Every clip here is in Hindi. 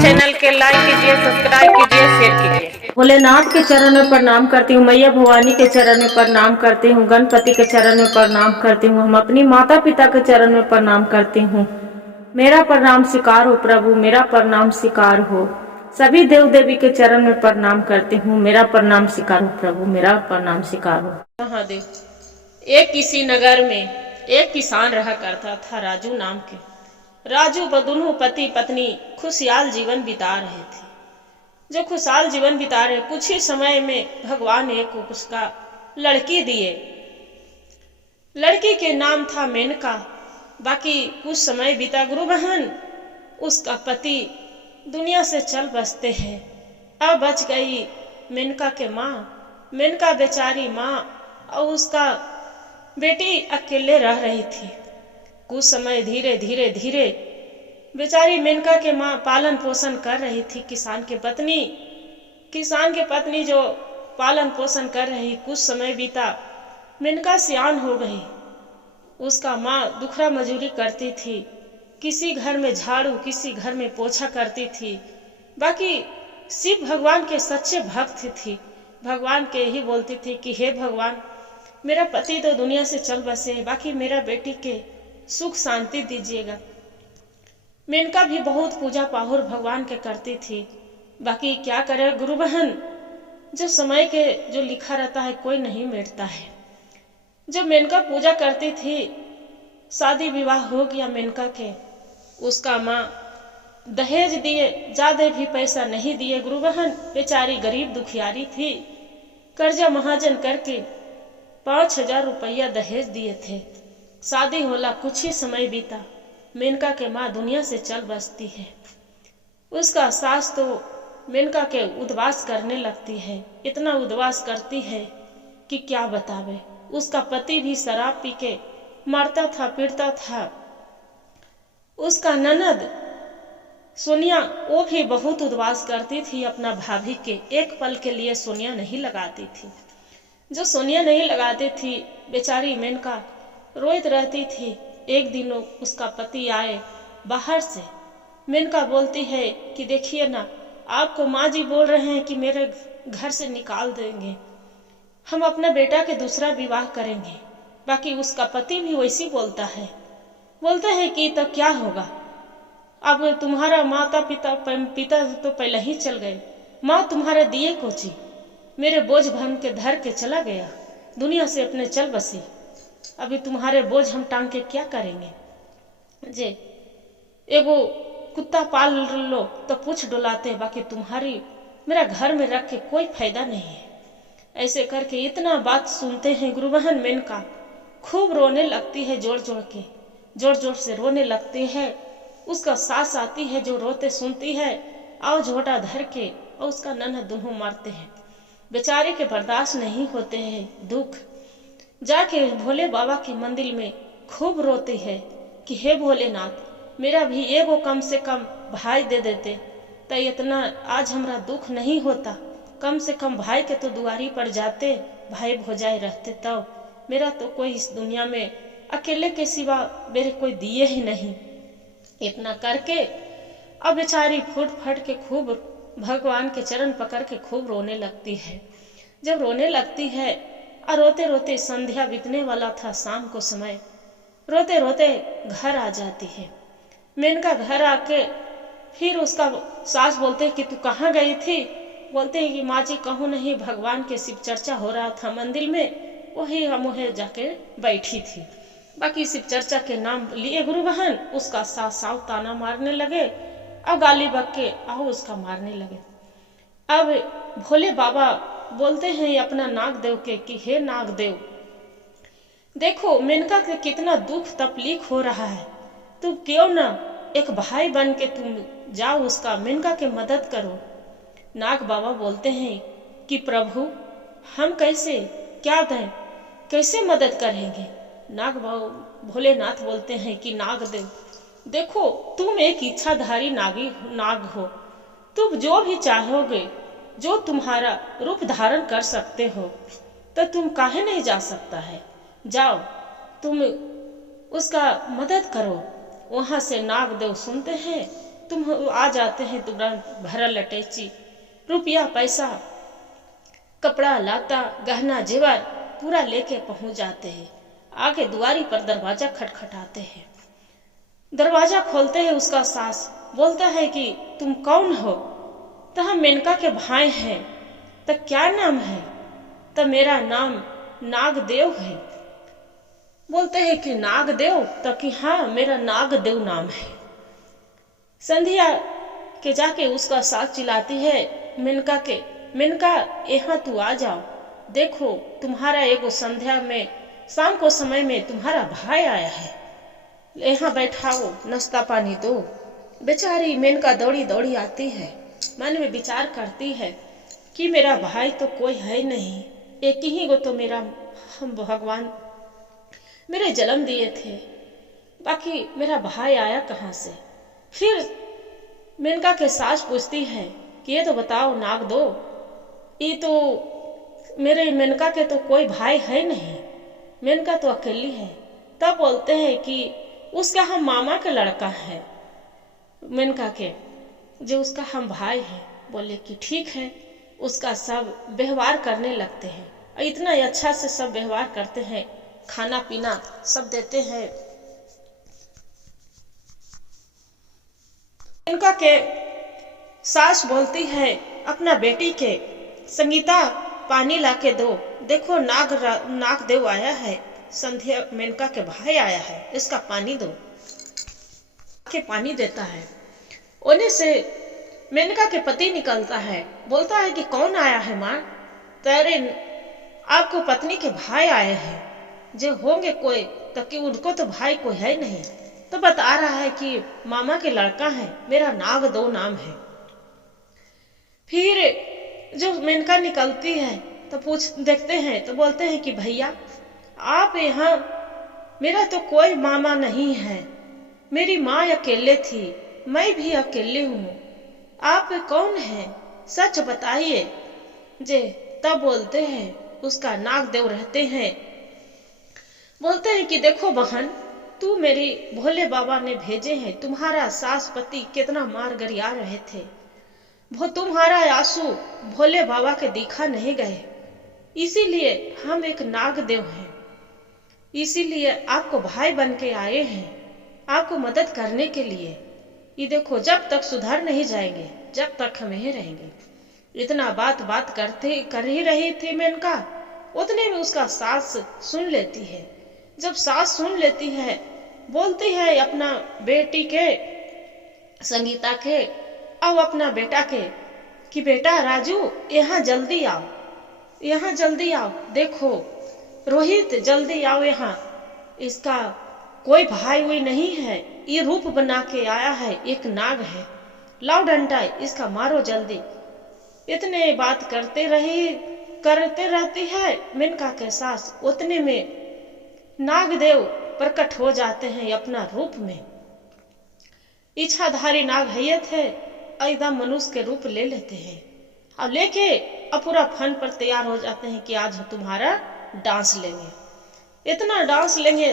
चैनल के लाइक कीजिए, सब्सक्राइब कीजिए, शेयर कीजिए। भोलेनाथ के चरण में प्रणाम करती हूँ, मैया भवानी के चरण में प्रणाम करती हूँ, गणपति के चरण में प्रणाम करती हूँ, हम अपनी माता पिता के चरण में प्रणाम करती हूँ। मेरा प्रणाम स्वीकार हो प्रभु, मेरा प्रणाम स्वीकार हो। सभी देव देवी के चरण में प्रणाम करती हूँ, मेरा प्रणाम स्वीकार हो प्रभु, मेरा प्रणाम स्वीकार हो। महादेव। एक किसी नगर में एक किसान रहा करता था, राजू नाम के। राजू व दोनों पति पत्नी खुशहाल जीवन बिता रहे थे। जो खुशहाल जीवन बिता रहे, कुछ ही समय में भगवान एक उसका लड़की दिए। लड़की के नाम था मेनका। बाकी कुछ समय बीता गुरु बहन, उसका पति दुनिया से चल बसते हैं। अब बच गई मेनका के माँ। मेनका बेचारी माँ और उसका बेटी अकेले रह रही थी। कुछ समय धीरे धीरे धीरे बेचारी मेनका के माँ पालन पोषण कर रही थी। किसान के पत्नी जो पालन पोषण कर रही, कुछ समय बीता, मेनका सियान हो गई। उसका माँ दुखरा मजूरी करती थी, किसी घर में झाड़ू, किसी घर में पोछा करती थी। बाकी शिव भगवान के सच्चे भक्त थी। भगवान के ही बोलती थी कि हे भगवान, मेरा पति तो दुनिया से चल बसे, बाकी मेरा बेटी के सुख शांति दीजिएगा। मेनका भी बहुत पूजा पाहुर भगवान के करती थी। बाकी क्या करे गुरु बहन, जो समय के जो लिखा रहता है कोई नहीं मिटता है। जब मेनका पूजा करती थी, शादी विवाह हो गया मेनका के। उसका माँ दहेज दिए, ज्यादा भी पैसा नहीं दिए गुरु बहन। बेचारी गरीब दुखियारी थी, कर्जा महाजन करके 5,000 रुपया दहेज दिए थे। शादी होला, कुछ ही समय बीता, मेनका के माँ दुनिया से चल बसती है। उसका सास तो मेनका के उद्वास करने लगती है, इतना उद्वास करती है कि क्या बतावे। उसका पति भी शराब पी के मरता था, पीटता था। उसका ननद सोनिया, वो भी बहुत उद्वास करती थी अपना भाभी के। एक पल के लिए सोनिया नहीं लगाती थी। जो सोनिया नहीं लगाती थी, बेचारी मेनका रोइत रहती थी। एक दिन उसका पति आए बाहर से। मेनका बोलती है कि देखिए ना, आपको माँ जी बोल रहे हैं कि मेरे घर से निकाल देंगे, हम अपना बेटा के दूसरा विवाह करेंगे। बाकी उसका पति भी वैसी बोलता है कि तो क्या होगा, अब तुम्हारा माता पिता तो पहले ही चल गए, माँ तुम्हारे दिए कोची, मेरे बोझ भर के धर के चला गया, दुनिया से अपने चल बसी, अभी तुम्हारे बोझ हम टांग के क्या करेंगे। जे एगो कुत्ता पाल लो तो पूछ डुलाते, बाकी तुम्हारी मेरा घर में रख के कोई फायदा नहीं है। ऐसे करके इतना बात सुनते हैं गुरु बहन, मेनका खूब रोने लगती है, जोर जोर से रोने लगती है। उसका सास आती है जो रोते सुनती है, और झोटा धर के और उसका नन्हा दोनों मारते हैं। बेचारे के बर्दाश्त नहीं होते हैं दुख। जाके भोले बाबा के मंदिर में खूब रोती है कि हे भोलेनाथ, मेरा भी एगो कम से कम भाई दे देते तो इतना आज हमरा दुख नहीं होता। कम से कम भाई के तो दुआरी पर जाते, भाई भौजाई रहते तब। मेरा तो कोई इस दुनिया में अकेले के सिवा मेरे कोई दिए ही नहीं। इतना करके अब बेचारी फूट फट के खूब भगवान के चरण पकड़ के खूब रोने लगती है। जब रोने लगती है और रोते रोते संध्या बीतने वाला था, शाम को समय, रोते रोते घर आ जाती है। मेनका घर आके फिर उसका सास बोलते कि तू कहाँ गई थी। बोलते हैं कि माँ जी कहूँ नहीं, भगवान के शिव चर्चा हो रहा था मंदिर में, वही हम वहीं जाके बैठी थी। बाकी शिव चर्चा के नाम लिए गुरु बहन, उसका सास साव ताना मारने लगे और गाली बक के आओ उसका मारने लगे। अब भोले बाबा बोलते हैं अपना नागदेव के कि हे नागदेव, देखो मेनका के कितना दुख तकलीफ हो रहा है, तुम क्यों ना एक भाई बन के तुम जाओ उसका, मेनका के मदद करो। नाग बाबा बोलते हैं कि प्रभु हम कैसे क्या दें, कैसे मदद करेंगे। नाग बाबा भोलेनाथ बोलते हैं कि नागदेव देखो, तुम एक इच्छाधारी नाग हो, तुम जो भी चाहोगे, जो तुम्हारा रूप धारण कर सकते हो, तो तुम काहे नहीं जा सकता है। जाओ तुम उसका मदद करो। वहां से नागदेव सुनते हैं, तुम आ जाते हैं तुरंत भरल लटेची, रुपया पैसा कपड़ा लाता गहना जेवर पूरा लेके पहुंच जाते हैं। आगे दुआरी पर दरवाजा खटखटाते हैं। दरवाजा खोलते हैं उसका सास, बोलता है कि तुम कौन हो? तो हम मेनका के भाई हैं। तो क्या नाम है? तो मेरा नाम नागदेव है। बोलते हैं कि नागदेव? तो कि हाँ, मेरा नागदेव नाम है। संध्या के जाके उसका सास चिल्लाती है मेनका के, मेनका यहाँ तू आ जाओ, देखो तुम्हारा एगो संध्या में शाम को समय में तुम्हारा भाई आया है, यहाँ बैठाओ, नाश्ता पानी दो। बेचारी मेनका दौड़ी दौड़ी आती है, मन में विचार करती है कि मेरा भाई तो कोई है नहीं, एक ही को तो मेरा हम भगवान मेरे जन्म दिए थे, बाकी मेरा भाई आया कहाँ से। फिर मेनका के सास पूछती है कि ये तो बताओ नागदो, ये तो मेरे मेनका के तो कोई भाई है नहीं, मेनका तो अकेली है। तब बोलते हैं कि उसका हम मामा के लड़का है, मेनका के जो उसका हम भाई है। बोले कि ठीक है। उसका सब व्यवहार करने लगते हैं और इतना अच्छा से सब व्यवहार करते हैं, खाना पीना सब देते हैं। मेनका के सास बोलती है अपना बेटी के, संगीता पानी लाके दो, देखो नागदेव आया है, संध्या मेनका के भाई आया है, इसका पानी दो। के पानी देता है। ओने से मेनका के पति निकलता है, बोलता है कि कौन आया है माँ? तेरे आपको पत्नी के भाई आए हैं, जो होंगे कोई, तो कि उनको तो भाई कोई है नहीं। तो बता रहा है कि मामा के लड़का है, मेरा नागदेव नाम है। फिर जो मेनका निकलती है तो देखते हैं, तो बोलते हैं कि भैया आप यहाँ, मेरा तो कोई मामा नहीं है, मेरी माँ अकेले थी, मैं भी अकेले हूँ, आप कौन है? सच बताइए जे। तब बोलते हैं उसका नागदेव रहते हैं। बोलते हैं कि देखो बहन, तू मेरी भोले बाबा ने भेजे हैं, तुम्हारा सास पति कितना मार गरिया रहे थे, वो तुम्हारा आंसू भोले बाबा के दिखा नहीं गए, इसीलिए हम एक नागदेव हैं, इसीलिए आपको भाई बन के आए हैं, आपको मदद करने के लिए। ये देखो जब तक सुधर नहीं जाएंगे, जब तक हम यहीं रहेंगे। इतना बात कर ही रही थी मेनका, उतने में उसका सास सुन लेती है। जब सास सुन लेती है, बोलती है अपना बेटी के, संगीता के और अपना बेटा के कि बेटा राजू यहाँ जल्दी आओ, यहाँ जल्दी आओ, देखो रोहित जल्दी आओ यहाँ, इसका कोई भाई हुई नहीं है, ये रूप बना के आया है, एक नाग है, लाओ डंडा इसका मारो जल्दी। इतने बात करते रहती है मेनका के सास। उतने में नागदेव प्रकट हो जाते हैं अपना रूप में। इच्छाधारी नाग है थे, एकदम मनुष्य के रूप ले लेते हैं और लेके अब पूरा फन पर तैयार हो जाते हैं कि आज तुम्हारा डांस लेंगे, इतना डांस लेंगे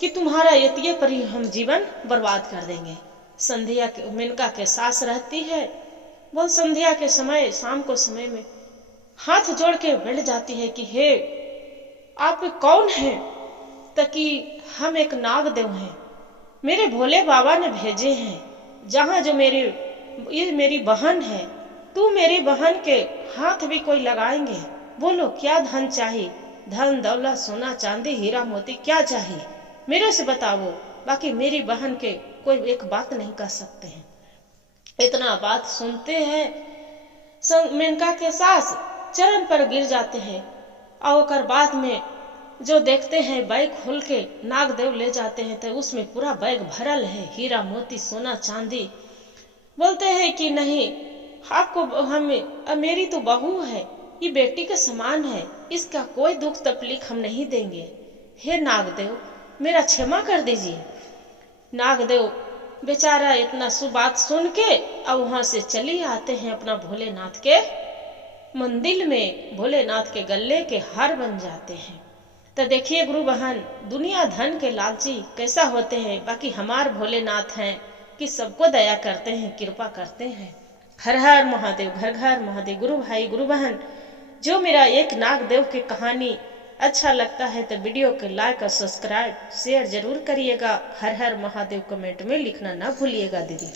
कि तुम्हारा यतिये पर ही हम जीवन बर्बाद कर देंगे। संध्या के मेनका के सास रहती है, वो संध्या के समय, शाम को समय में हाथ जोड़ के बैठ जाती है कि हे आप कौन हैं? ताकि हम एक नागदेव हैं, मेरे भोले बाबा ने भेजे हैं, जहाँ जो ये मेरी बहन है, तू मेरी बहन के हाथ भी कोई लगाएंगे, बोलो क्या धन चाहिए, धन दौलत सोना चांदी हीरा मोती क्या चाहिए, मेरे से बताओ, बाकी मेरी बहन के कोई एक बात नहीं कर सकते हैं। इतना बात सुनते हैं मेनका के सास चरण पर गिर जाते हैं और बाद में जो देखते हैं बैग खोल के नागदेव ले जाते हैं, तो उसमें पूरा बैग भरल है हीरा मोती सोना चांदी। बोलते हैं कि नहीं, आपको मेरी तो बहू है, ये बेटी के समान है, इसका कोई दुख तकलीफ हम नहीं देंगे, हे नागदेव मेरा क्षमा कर दीजिए। नागदेव बेचारा इतना बात सुन के अब वहां से चली आते हैं अपना भोलेनाथ के मंदिर में, भोलेनाथ के गले के हार बन जाते हैं। तो देखिए गुरु बहन, दुनिया धन के लालची कैसा होते हैं, बाकी हमार भोलेनाथ हैं कि सबको दया करते हैं, कृपा करते हैं। हर हर महादेव, घर घर महादेव। गुरु भाई गुरु बहन, जो मेरा एक नाग देव की कहानी अच्छा लगता है तो वीडियो को लाइक और सब्सक्राइब शेयर जरूर करिएगा। हर हर महादेव कमेंट में लिखना ना भूलिएगा दीदी।